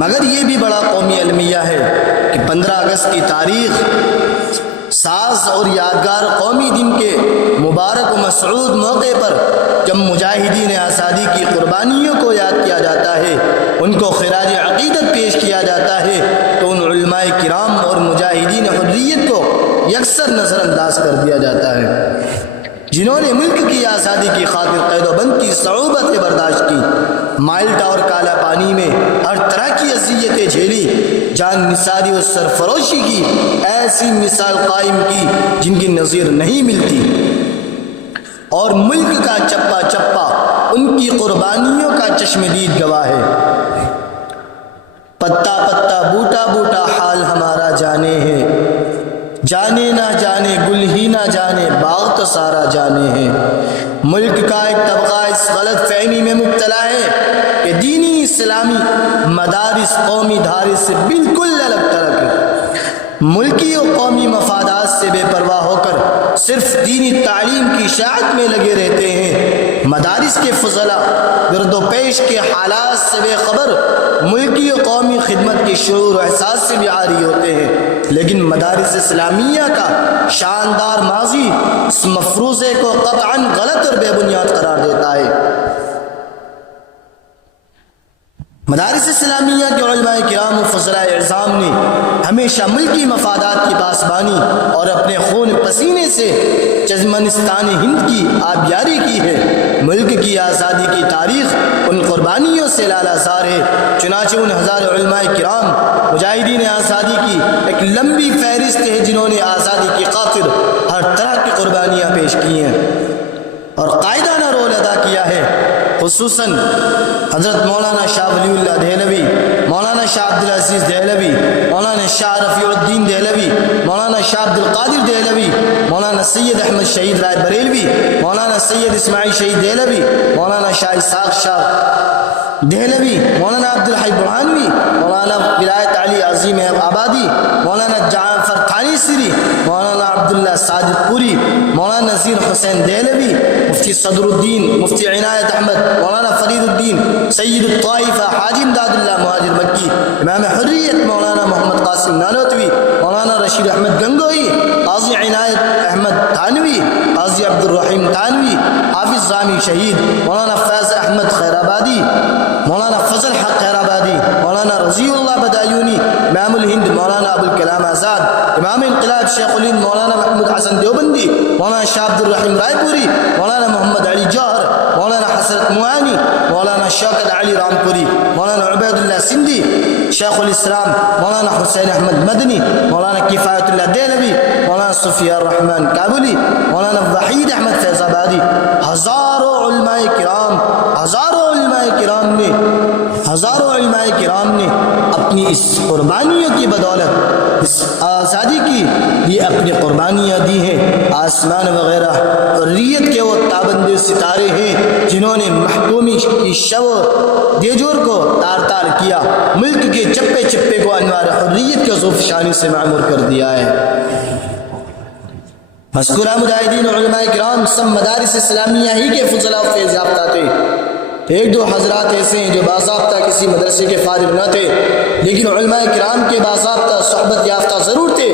مگر یہ بھی بڑا قومی المیہ ہے کہ 15 اگست کی تاریخ ساز اور یادگار قومی دن کے مبارک و مسعود موقع پر جب مجاہدین آزادی کی قربانیوں کو یاد کیا جاتا ہے، ان کو خراج عقیدت پیش کیا جاتا ہے، تو ان علماء کرام اور مجاہدین حریت کو یکسر نظر انداز کر دیا جاتا ہے، جنہوں نے ملک کی آزادی کی خاطر قید و بند کی صعوبتیں برداشت کی، مالٹا اور کالا پانی میں ہر طرح کی اذیتیں جھیلی، جان نثاری اور سرفروشی کی ایسی مثال قائم کی جن کی نظیر نہیں ملتی، اور ملک کا چپا چپا ان کی قربانیوں کا چشمدید گواہ ہے۔ پتا پتا بوٹا بوٹا حال ہمارا جانے ہے، جانے نہ جانے گل ہی نہ جانے باغ تو سارا جانے ہے۔ ملک کا ایک طبقہ اس غلط فہمی میں مبتلا ہے کہ دینی اسلامی مدارس قومی دھارے سے بالکل الگ تھلگ ہے، ملکی و قومی مفادات سے بے پرواہ ہو کر صرف دینی تعلیم کی اشاعت میں لگے رہتے ہیں، مدارس کے فضلاء گرد و پیش کے حالات سے بے خبر، ملکی و قومی خدمت کے شعور و احساس سے بھی عاری ہوتے ہیں، لیکن مدارس اسلامیہ کا شاندار ماضی اس مفروضے کو قطعاً غلط اور بے بنیاد قرار دیتا ہے۔ مدارس اسلامیہ کے علماء کرام و فضلاء اعظام نے ہمیشہ ملکی مفادات کی پاسبانی اور اپنے خون پسینے سے چشمنستان ہند کی آبیاری کی ہے۔ ملک کی آزادی کی تاریخ ان قربانیوں سے لالازار ہے، چنانچہ ان ہزار علماء کرام مجاہدین آزادی کی ایک لمبی فہرست ہے جنہوں نے آزادی کی خاطر ہر طرح کی قربانیاں پیش کی ہیں اور قائدانہ رول ادا کیا ہے، خصوصاً حضرت مولانا شاہ ولی اللہ دہلوی، مولانا شاہ عبد العزیز دہلوی، مولانا شاہ رفیع الدین دہلوی، مولانا شاہ عبد القادر دہلوی، مولانا سید احمد شہید رائے بریلوی، مولانا سید اسماعیل شہید دہلوی، مولانا شاہ اسحاق شاہ دہلوی، مولانا عبد الحی برہانوی، مولانا ولایت علی عظیم آبادی، مولانا جعفر تھانی سری، مولانا عبداللہ ساجد پوری، مولانا نذیر حسین دہلوی، مفتی صدر الدین، مفتی عنایت احمد، مولانا فرید الدین، سید الطائفہ حاجی امداد اللہ مہاجر مکی، امام حریت مولانا محمد قاسم نانوتوی، مولانا رشید احمد گنگوئی، قاضی عنایت احمد تھانوی، قاضی عبد الرحیم تھانوی، حافظ رامی شہید، مولانا فیض احمد خیرآبادی، مولانا فضل حق خیرآبادی، مولانا رضی اللہ بدایونی، امام الہند مولانا ابوالکلام آزاد، امام انقلاب شیخ الہند مولانا محمود حسن دیوبندی، مولانا شاہ عبد الرحیم رائے پوری، مولانا محمد علی جوہر، مولانا حسرت موانی، مولانا شوکت علی رامپوری، مولانا عبید اللہ سندھی، شیخ الاسلام مولانا حسین احمد مدنی، مولانا کفایت اللہ دہلوی، مولانا صفی الرحمن کابلی، مولانا وحید احمد فیض آبادی، ہزاروں علماء کرام نے اپنی اس قربانیوں کی بدولت اس آزادی کی یہ اپنی قربانیاں دی ہیں۔ آسمان وغیرہ حریت کے وہ تابندے ستارے ہیں جنہوں نے محکومی کی شو دیجور کو تار تار کیا، ملک کے چپے چپے کو انوار حریت کے ذوفشانی سے معمور کر دیا ہے۔ مذکورہ مجاہدین علماء کرام سب مدارس اسلامیہ ہی کے فضلاء و فیض یافتہ تھے، ایک دو حضرات ایسے ہیں جو باضابطہ کسی مدرسے کے فارغ نہ تھے، لیکن علماء کرام کے باضابطہ صحبت یافتہ ضرور تھے۔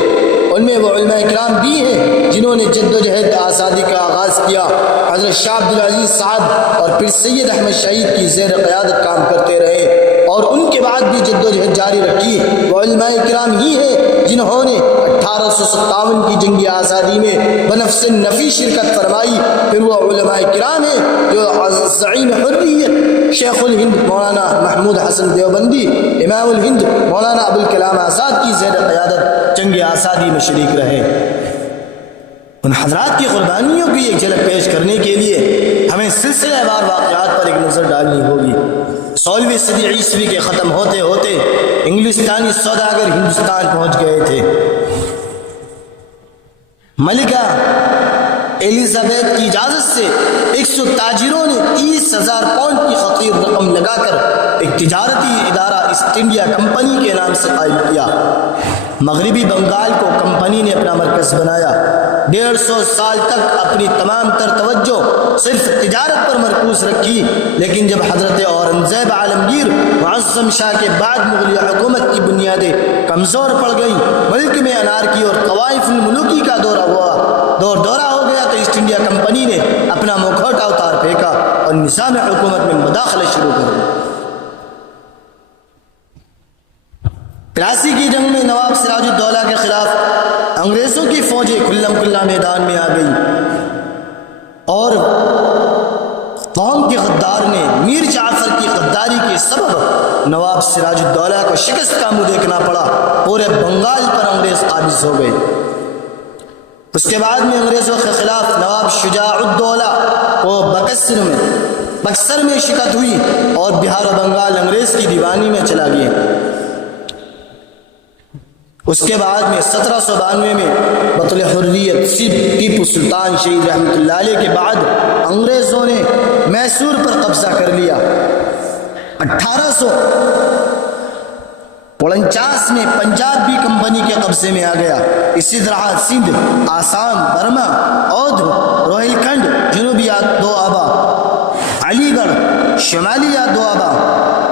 ان میں وہ علماء کرام بھی ہیں جنہوں نے جد و جہد آزادی کا آغاز کیا، حضرت شاہ عبد العزیز صاحب اور پھر سید احمد شہید کی زیر قیادت کام کرتے رہے اور ان کے بعد بھی جد و جہد جاری رکھی۔ وہ علماء کرام ہی ہیں جنہوں نے 1857 کی جنگ آزادی میں بنفس نفی شرکت فرمائی۔ پھر وہ علماء کرام ہیں جو زعیم حریت شیخ الہند مولانا محمود حسن دیوبندی، امام الہند مولانا ابوالکلام آزاد کی زیر قیادت جنگ آزادی میں شریک رہے۔ ان حضرات کی قربانیوں کی ایک جھلک پیش کرنے کے لیے ہمیں سلسلہ وار واقعات پر ایک نظر ڈالنی ہوگی۔ 16ویں صدی عیسوی کے ختم ہوتے ہوتے انگلستانی سوداگر ہندوستان پہنچ گئے تھے۔ ملکہ ایلزابیتھ کی اجازت سے 100 تاجروں نے 30,000 پاؤنڈ کی خطیر رقم لگا کر ایک تجارتی ادارہ ایسٹ انڈیا کمپنی کے نام سے قائم کیا۔ مغربی بنگال کو کمپنی نے اپنا مرکز بنایا۔ 150 سال تک اپنی تمام تر توجہ صرف تجارت پر مرکوز رکھی، لیکن جب حضرت اورنگزیب عالمگیر معظم شاہ کے بعد مغلیہ حکومت کی بنیادیں کمزور پڑ گئیں، ملک میں انارکی اور طوائف الملوکی کا دورہ ہو گیا، تو ایسٹ انڈیا کمپنی نے اپنا مکھوٹا اتار پھینکا اور نظام حکومت میں مداخلت شروع کر دی۔ 83 کی جنگ میں نواب سراج الدولہ کے خلاف انگریزوں کی فوجیں کھلم کھلا میدان میں آ گئی اور قوم کے غدار نے میر جعفر کی غداری کے سبب نواب سراج الدولہ کو شکست کا منہ دیکھنا پڑا۔ پورے بنگال پر انگریز قابض ہو گئے۔ اس کے بعد میں انگریزوں کے خلاف نواب شجاع الدولہ کو بکسر میں شکست ہوئی اور بہار و بنگال انگریز کی دیوانی میں چلا گیا۔ اس کے بعد میں 1792 میں بطل حریت ٹیپو سلطان شہید رحمۃ اللہ علیہ کے بعد انگریزوں نے میسور پر قبضہ کر لیا۔ 1849 میں پنجاب بھی کمپنی کے قبضے میں آ گیا۔ اسی طرح سندھ، آسام، برما، اودھ، روہیل کھنڈ جنوبی دوآبا، علی گڑھ شمالی دوآبا،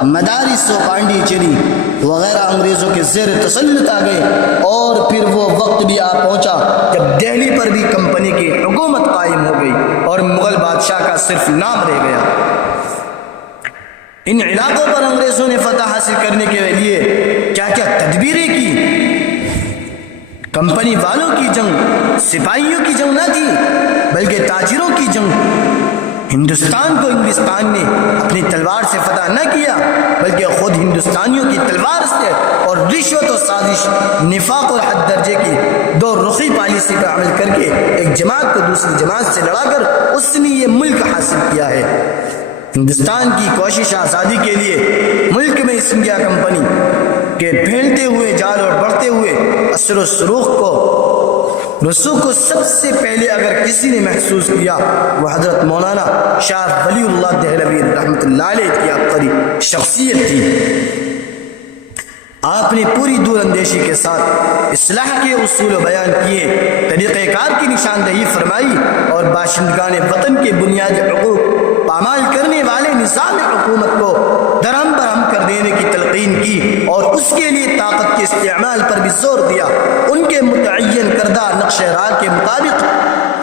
مدارس و پانڈی چیری وغیرہ انگریزوں کے زیر تسلط آ گئے، اور پھر وہ وقت بھی آ پہنچا جب دہلی پر بھی کمپنی کی حکومت قائم ہو گئی اور مغل بادشاہ کا صرف نام رہ گیا۔ ان علاقوں پر انگریزوں نے فتح حاصل کرنے کے لیے کیا کیا تدبیریں کی۔ کمپنی والوں کی جنگ سپاہیوں کی جنگ نہ تھی، بلکہ تاجروں کی جنگ۔ ہندوستان کو انگلستان نے اپنی تلوار سے فتح نہ کیا، بلکہ خود ہندوستانیوں کی تلوار سے اور رشوت و سازش، نفاق اور حد درجے کی دو رخی پالیسی پر عمل کر کے ایک جماعت کو دوسری جماعت سے لڑا کر اس نے یہ ملک حاصل کیا ہے۔ ہندوستان کی کوشش آزادی کے لیے ملک میں ایسٹ انڈیا کمپنی کے پھیلتے ہوئے جال اور بڑھتے ہوئے اثر و رسوخ کو سب سے پہلے اگر کسی نے محسوس کیا وہ حضرت مولانا شاہ ولی اللہ دہلوی رحمۃ اللہ علیہ کی عبقری شخصیت تھی۔ آپ نے پوری دور اندیشی کے ساتھ اصلاح کے اصول بیان کیے، طریقہ کار کی نشاندہی فرمائی اور باشندگان وطن کے بنیادی حقوق پامال کرنے والے نظام حکومت کو درہم برہم کر دینے کی تلقین کی اور اس کے لیے طاقت کے استعمال پر بھی زور دیا۔ ان کے متعین کردہ نقش راہ کے مطابق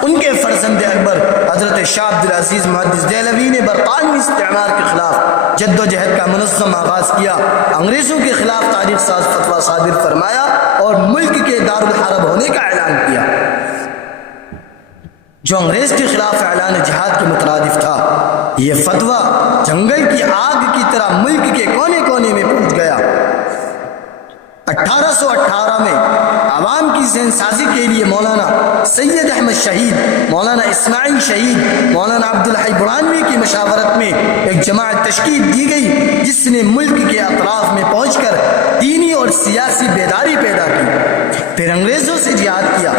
ان کے فرزند اکبر حضرت شاہ عبدالعزیز محدث دہلوی نے برطانوی استعمار کے خلاف جد و جہد کا منظم آغاز کیا، انگریزوں کے خلاف تاریخ ساز فتویٰ صادر فرمایا اور ملک کے دارالحرب ہونے کا اعلان کیا، جو انگریز کے خلاف اعلان جہاد کے مترادف تھا۔ یہ فتویٰ جنگل کی آگ کی طرح ملک کے کونے کونے میں پہنچ گیا۔ 1818 میں عوام کی ذہن سازی کے لیے مولانا سید احمد شہید، مولانا اسماعیل شہید، مولانا عبدالحی برہانوی کی مشاورت میں ایک جماعت تشکیل دی گئی، جس نے ملک کے اطراف میں پہنچ کر دینی اور سیاسی بیداری پیدا کی، پھر انگریزوں سے جہاد کیا۔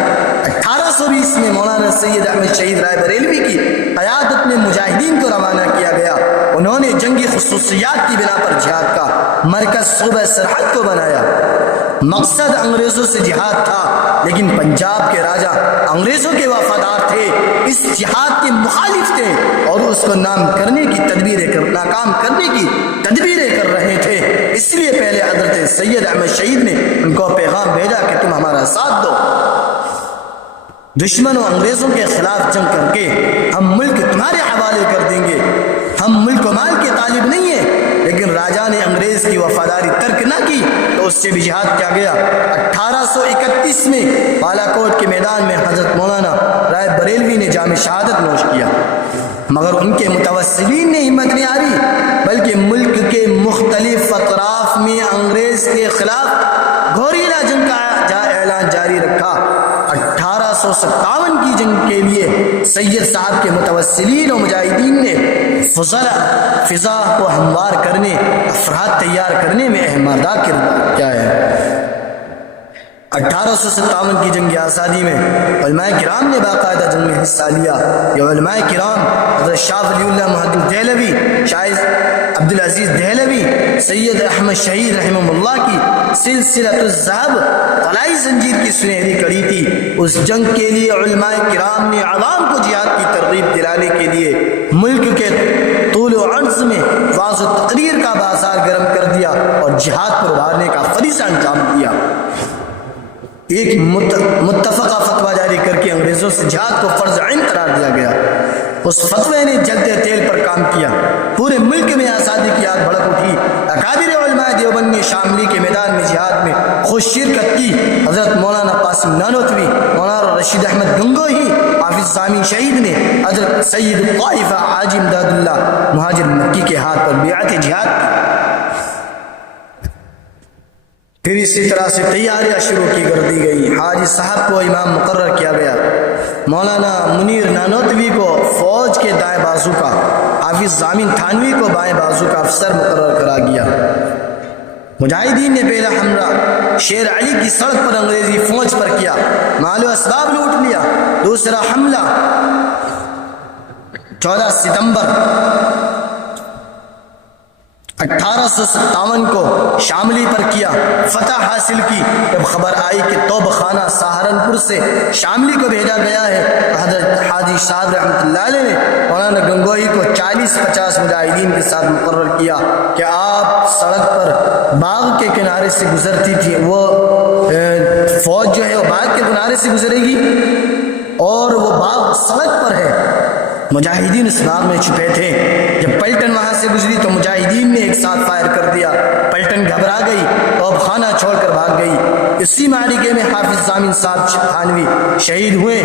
1820 میں مولانا سید احمد شہید رائے بریلوی کی قیادت میں مجاہدین کو روانہ کیا گیا۔ انہوں نے جنگی خصوصیات کی بنا پر جہاد کا مرکز صوبہ سرحد کو بنایا۔ مقصد انگریزوں سے جہاد تھا، لیکن پنجاب کے راجہ انگریزوں کے وفادار تھے، اس جہاد کے مخالف تھے اور اس کو ناکام کرنے کی تدبیریں کر رہے تھے۔ اس لیے پہلے حضرت سید احمد شہید نے ان کو پیغام بھیجا کہ تم ہمارا ساتھ دو، دشمنوں انگریزوں کے خلاف جنگ کر کے ہم ملک تمہارے حوالے کر دیں گے۔ ہم ملک و مال کے طالب نہیں ہیں، لیکن راجہ نے انگریز کی وفاداری ترک نہ کی تو اس سے بھی جہاد کیا گیا۔ 1831 میں بالاکوٹ کے میدان میں حضرت مولانا رائے بریلوی نے جام شہادت نوش کیا، مگر ان کے متوسلین نے ہمت نہیں ہاری، بلکہ ملک کے مختلف اطراف میں انگریز کے خلاف گوریلا جنگ کا اعلان جاری رکھا۔ 1857 کی جنگ کے لیے سید صاحب کے متوسلین و مجاہدین نے فضا کو ہموار کرنے، افراد تیار کرنے میں اہم کردار کیا ہے۔ 1857 کی جنگ آزادی میں علماء کرام نے باقاعدہ جنگ میں حصہ لیا۔ یہ علماء کرام حضرت شاہ ولی اللہ محدث دہلوی، شاہ عبدالعزیز دہلوی، سید احمد شہید رحمہ اللہ کی سلسلۃ الذہب طلائی زنجیر کی سنہری کڑی تھی۔ اس جنگ کے لیے علماء کرام نے عوام کو جہاد کی ترغیب دلانے کے لیے ملک کے طول و عرض میں وعظ و تقریر کا بازار گرم کر دیا اور جہاد پر ابھارنے کا فریضہ انجام دیا۔ ایک متفقہ فتویٰ جاری کر کے انگریزوں سے جہاد کو فرض عین قرار دیا گیا۔ اس فتوے نے جلتے تیل پر کام کیا، پورے ملک میں آزادی کی آگ بھڑک اٹھی۔ اکابر علماء دیوبند نے شاملی کے میدان میں جہاد میں خود شرکت کی۔ حضرت مولانا قاسم نانوتوی، مولانا رشید احمد گنگوہی، حافظ ضامن شہید نے حضرت سید الطائفہ حاجی امداد اللہ مہاجر مکی کے ہاتھ پر بیعت جہاد کی۔ پھر اسی طرح سے تیاریاں شروع کی کر دی گئی۔ حاجی صاحب کو امام مقرر کیا گیا، مولانا منیر نانوتوی کو فوج کے دائیں بازو کا، حافظ ضامن تھانوی کو بائیں بازو کا افسر مقرر کرا گیا۔ مجاہدین نے پہلا حملہ شیر علی کی سڑک پر انگریزی فوج پر کیا، مال و اسباب لوٹ لیا۔ دوسرا حملہ 14 ستمبر 1857 کو شاملی پر کیا، فتح حاصل کی۔ جب خبر آئی کہ توبہ خانہ سہارنپور سے شاملی کو بھیجا گیا ہے، حضرت حاجی صاحب رحمۃ اللہ علیہ نے مولانا گنگوہی کو 40-50 مجاہدین کے ساتھ مقرر کیا کہ آپ سڑک پر باغ کے کنارے سے گزرتی تھی، وہ فوج جو ہے وہ باغ کے کنارے سے گزرے گی اور وہ باغ سڑک پر ہے۔ مجاہدین اس باغ میں چھپے تھے۔ جب پلٹن وہاں سے گزری تو مجاہدین نے ایک ساتھ فائر کر دیا، پلٹن گھبرا گئی، توپ خانہ چھوڑ کر بھاگ گئی۔ اسی معرکے میں حافظ ضامن صاحب تھانوی شہید ہوئے۔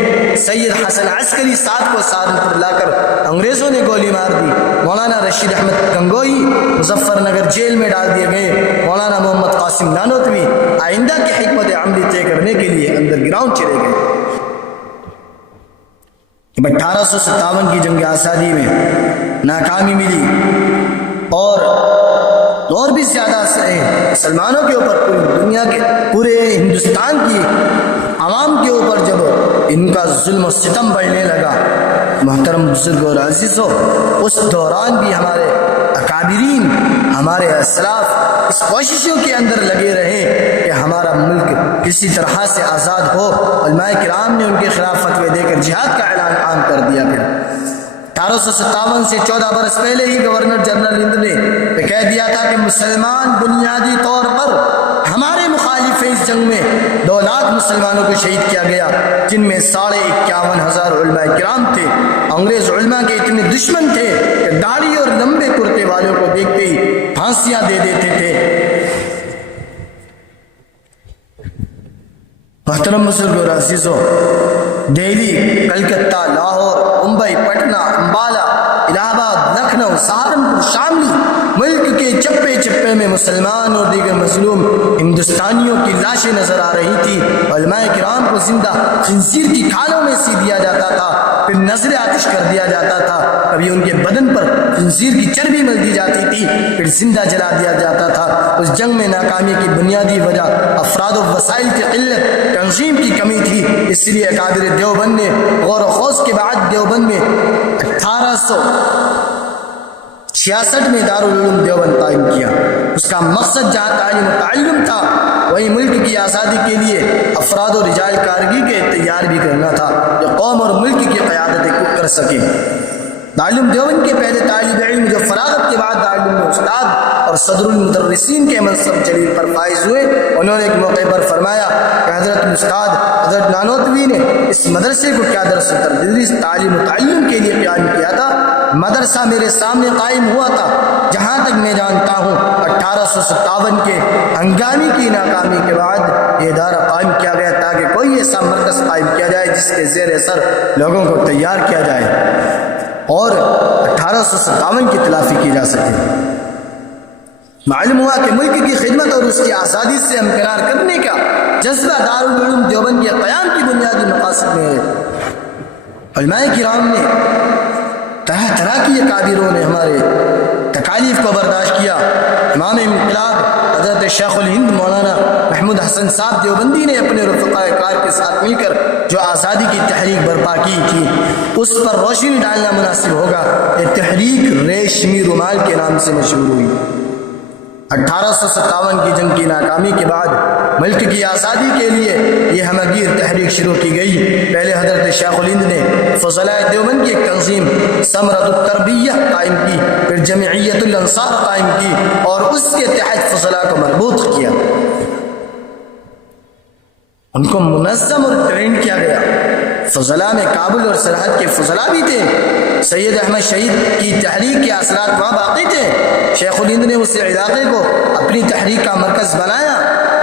سید حسن عسکری ساتھ کو سہارنپور لا کر انگریزوں نے گولی مار دی۔ مولانا رشید احمد گنگوہی مظفر نگر جیل میں ڈال دیے گئے۔ مولانا محمد قاسم نانوتوی آئندہ کی حکمت عملی طے کرنے کے لیے انڈر گراؤنڈ چلے گئے۔ 1857 کی جنگ آزادی میں ناکامی ملی اور بھی زیادہ مسلمانوں کے اوپر، پوری دنیا کے، پورے ہندوستان کی عوام کے اوپر جب ان کا ظلم و ستم بڑھنے لگا۔ محترم بزرگ اور عزیزوں، اس دوران بھی ہمارے اکابرین، ہمارے اسلاف اس کوششوں کے اندر لگے رہے کہ ہمارا ملک کسی طرح سے آزاد ہو۔ علماء کرام نے ان کے خلاف فتوے دے کر جہاد کا اعلان عام کر دیا۔ پھر 1857 سے 14 برس پہلے ہی گورنر جنرل ہند نے کہہ دیا تھا کہ مسلمان بنیادی طور پر ہمارے مخالف ہیں۔ اس جنگ میں 2 لاکھ مسلمانوں کو شہید کیا گیا، جن میں 51,500 علماء کرام تھے۔ انگریز علماء کے اتنے دشمن تھے کہ داڑھی اور لمبے کرتے والوں کو دیکھتے ہی پھانسیاں دے دیتے تھے۔ محترم بزرگ اور عزیزوں، دہلی، کلکتہ، لاہور، ممبئی، پٹنہ، امبالہ، الہ آباد، لکھنؤ، سہارنپور، شاملی، ملک کے چپے چپے میں مسلمان اور دیگر مظلوم ہندوستانیوں کی لاشیں نظر آ رہی تھی۔ علماء کرام کو زندہ خنزیر کی کھالوں میں سی دیا جاتا تھا، پھر نظر آتش کر دیا جاتا تھا، کبھی ان کے بدن پر خنزیر کی چربی مل دی جاتی تھی، پھر زندہ جلا دیا جاتا تھا۔ اس جنگ میں ناکامی کی بنیادی وجہ افراد و وسائل کی قلت، تنظیم کی کمی تھی۔ اس لیے اکابر دیوبند نے غور و خوض کے بعد دیوبند میں 1866 میں دارالعلوم دیوبند قائم کیا۔ اس کا مقصد جہاں تعلیم و تعلم تھا، وہیں ملک کی آزادی کے لیے افراد و رجال کارگی کے تیار بھی کرنا تھا جو قوم اور ملک کی قیادت کر سکے۔ دارالعلوم دیوبند کے پہلے طالب علم جو فراغت کے بعد دارالعلوم میں استاد اور صدر المدرسین کے منصب جلیل پر فائز ہوئے، انہوں نے ایک موقع پر فرمایا کہ حضرت استاد حضرت نانوتوی نے اس مدرسے کو کیا درس و تدریس، تعلیم و تعلم کے لیے قائم کیا تھا۔ مدرسہ میرے سامنے قائم ہوا تھا، جہاں تک میں جانتا ہوں 1857 کے ہنگامی کی ناکامی کے بعد یہ ادارہ قائم کیا گیا تاکہ کوئی ایسا مرکز قائم کیا جائے جس کے زیر اثر لوگوں کو تیار کیا جائے اور 1857 کی تلافی کی جا سکے۔ معلوم ہوا کہ ملک کی خدمت اور اس کی آزادی سے امکنار کرنے کا جذبہ دارالعلوم دیوبند کے قیام کی بنیادی مقاصد میں ہے۔ علماء کرام نے طرح طرح کی اکابروں نے ہمارے تکالیف کو برداشت کیا۔ امام انقلاب حضرت شیخ الہند مولانا محمود حسن صاحب دیوبندی نے اپنے رفقائے کار کے ساتھ مل کر جو آزادی کی تحریک برپا کی تھی اس پر روشنی ڈالنا مناسب ہوگا۔ یہ تحریک ریشمی رومال کے نام سے مشہور ہوئی۔ 1857 کی جنگ کی ناکامی کے بعد ملک کی آزادی کے لیے یہ ہمگیر تحریک شروع کی گئی۔ پہلے حضرت شیخ الہند نے فضلاء دیوبند کی ایک تنظیم ثمرۃ التربیہ قائم کی، پھر جمعیت الانصار قائم کی اور اس کے تحت فضلاء کو مربوط کیا، ان کو منظم اور ٹرین کیا گیا۔ فضلاء میں کابل اور سرحد کے فضلاء بھی تھے۔ سید احمد شہید کی تحریک کے اثرات وہاں باقی تھے۔ شیخ الہند نے اس علاقے کو اپنی تحریک کا مرکز بنایا۔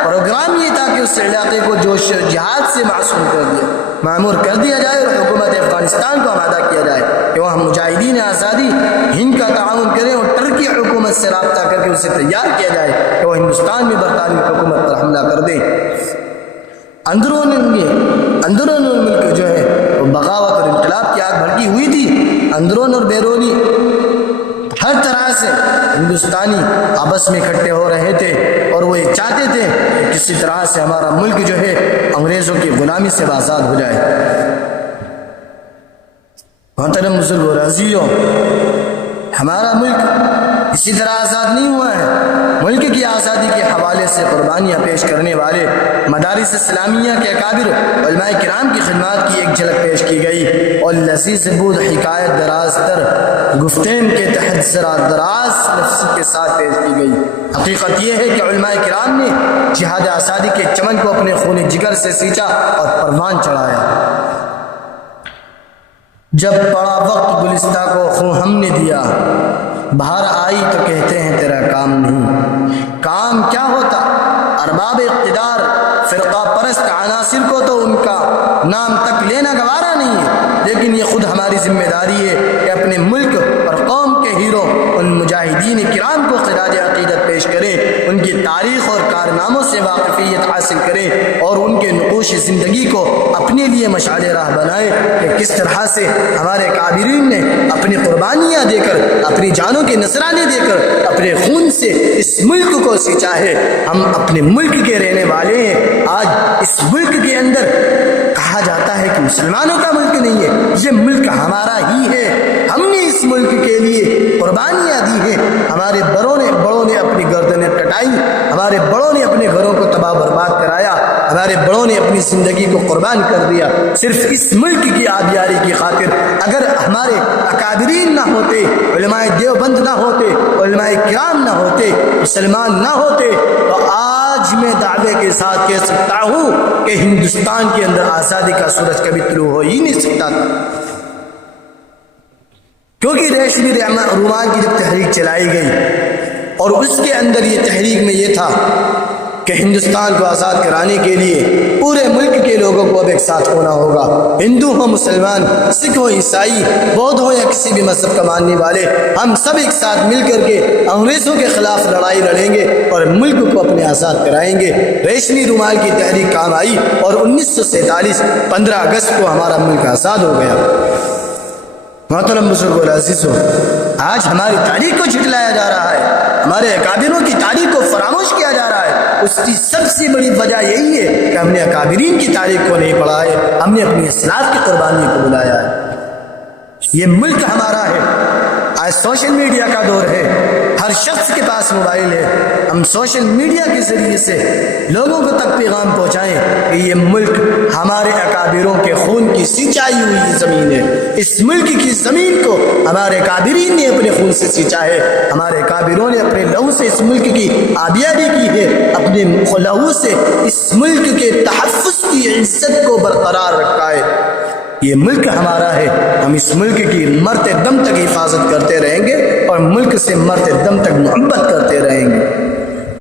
پروگرام یہ تھا کہ اس علاقے کو جوش جہاد سے معصوم معمور کر دیا جائے اور حکومت افغانستان کو آمادہ کیا جائے کہ وہ مجاہدین آزادی ہند کا تعاون کریں اور ترکی حکومت سے رابطہ کر کے اسے تیار کیا جائے کہ وہ ہندوستان میں برطانوی حکومت پر حملہ کر دیں۔ اندرون ملک جو ہے وہ بغاوت اور انقلاب کی آگ بھڑکی ہوئی تھی۔ اندرون اور بیرونی ہر طرح سے ہندوستانی آپس میں اکٹھے ہو رہے تھے اور وہ یہ چاہتے تھے کہ کسی طرح سے ہمارا ملک جو ہے انگریزوں کی غلامی سے آزاد ہو جائے۔ محترم بزرگ اور عزیزوں، ہمارا ملک اسی طرح آزاد نہیں ہوا ہے۔ ملک کی آزادی کے حوالے سے قربانیاں پیش کرنے والے مدارس اسلامیہ کے اکابر علماء کرام کی خدمات کی ایک جھلک پیش کی گئی اور لذیذ بود حکایت دراز تر گفتین کے تحت ذرا دراز نفسی کے ساتھ پیش کی گئی۔ حقیقت یہ ہے کہ علماء کرام نے جہاد آزادی کے چمن کو اپنے خون جگر سے سینچا اور پروان چڑھایا۔ جب پڑا وقت گلستہ کو خوں ہم نے دیا، بہار آئی تو کہتے ہیں تیرا کام نہیں۔ کام کیا ہوتا؟ ارباب اقتدار فرقہ پرست عناصر کو تو ان کا نام تک لینا گوارا نہیں ہے، لیکن یہ خود ہماری ذمہ داری ہے کہ اپنے ملک اور قوم کے ہیرو ان مجاہدین کرام کو خراج عقیدت پیش کریں، ان کی تاریخ اور کارناموں سے واقفیت حاصل کریں اور ان کے نقوش زندگی کو اپنے لیے مشعل راہ بنائیں کہ کس طرح سے ہمارے کابرین نے اپنی قربانیاں دے کر، اپنی جانوں کے نذرانے دے کر، اپنے خون سے اس ملک کو سینچا ہے۔ ہم اپنے ملک کے رہنے والے ہیں۔ آج اس ملک کے اندر کہا جاتا ہے کہ مسلمانوں کا ملک نہیں ہے، یہ ملک ہمارا ہی ہے۔ ہم نے اس ملک کے لیے قربانیاں دی ہیں۔ ہمارے بڑوں نے اپنی گردنیں کٹائی، ہمارے بڑوں نے اپنے گھروں کو تباہ برباد کرایا، ہمارے بڑوں نے اپنی زندگی کو قربان کر دیا صرف اس ملک کی آبیاری کی خاطر۔ اگر ہمارے اکابرین نہ ہوتے، علماء دیوبند نہ ہوتے، علماء کرام نہ ہوتے، مسلمان نہ ہوتے، تو آج میں دعوے کے ساتھ کہہ سکتا ہوں کہ ہندوستان کے اندر آزادی کا سورج کبھی طلوع ہو ہی نہیں سکتا تھا، کیونکہ ریشمی رومال کی جب تحریک چلائی گئی اور اس کے اندر یہ تحریک میں یہ تھا کہ ہندوستان کو آزاد کرانے کے لیے پورے ملک کے لوگوں کو اب ایک ساتھ ہونا ہوگا، ہندو ہو، مسلمان، سکھ ہو، عیسائی، بودھ ہو یا کسی بھی مذہب کا ماننے والے، ہم سب ایک ساتھ مل کر کے انگریزوں کے خلاف لڑائی لڑیں گے اور ملک کو اپنے آزاد کرائیں گے۔ ریشمی رومال کی تحریک کام آئی اور 1947 15 اگست کو ہمارا ملک آزاد ہو گیا۔ محترم بزرگ اور عزیزوں، آج ہماری تاریخ کو جھٹلایا جا رہا ہے، ہمارے اکابروں کی تاریخ کو فراموش کیا جا رہا ہے۔ اس کی سب سے بڑی وجہ یہی ہے کہ ہم نے اکابرین کی تاریخ کو نہیں پڑھا ہے، ہم نے اپنی اسلاف کی قربانی کو بلایا ہے۔ یہ ملک ہمارا ہے۔ آج سوشل میڈیا کا دور ہے، ہر شخص کے پاس موبائل ہے، ہم سوشل میڈیا کے ذریعے سے لوگوں کو تک پیغام پہنچائیں کہ یہ ملک ہمارے اکابروں کے خون کی سینچائی ہوئی زمین ہے۔ اس ملک کی زمین کو ہمارے اکابرین نے اپنے خون سے سینچا ہے، ہمارے اکابروں نے اپنے لہو سے اس ملک کی آبیاری کی ہے، اپنے لہو سے اس ملک کے تحفظ کی عزت کو برقرار رکھا ہے۔ یہ ملک ہمارا ہے، ہم اس ملک کی مرتے دم تک حفاظت کرتے رہیں گے اور ملک سے مرتے دم تک محبت کرتے رہیں گے۔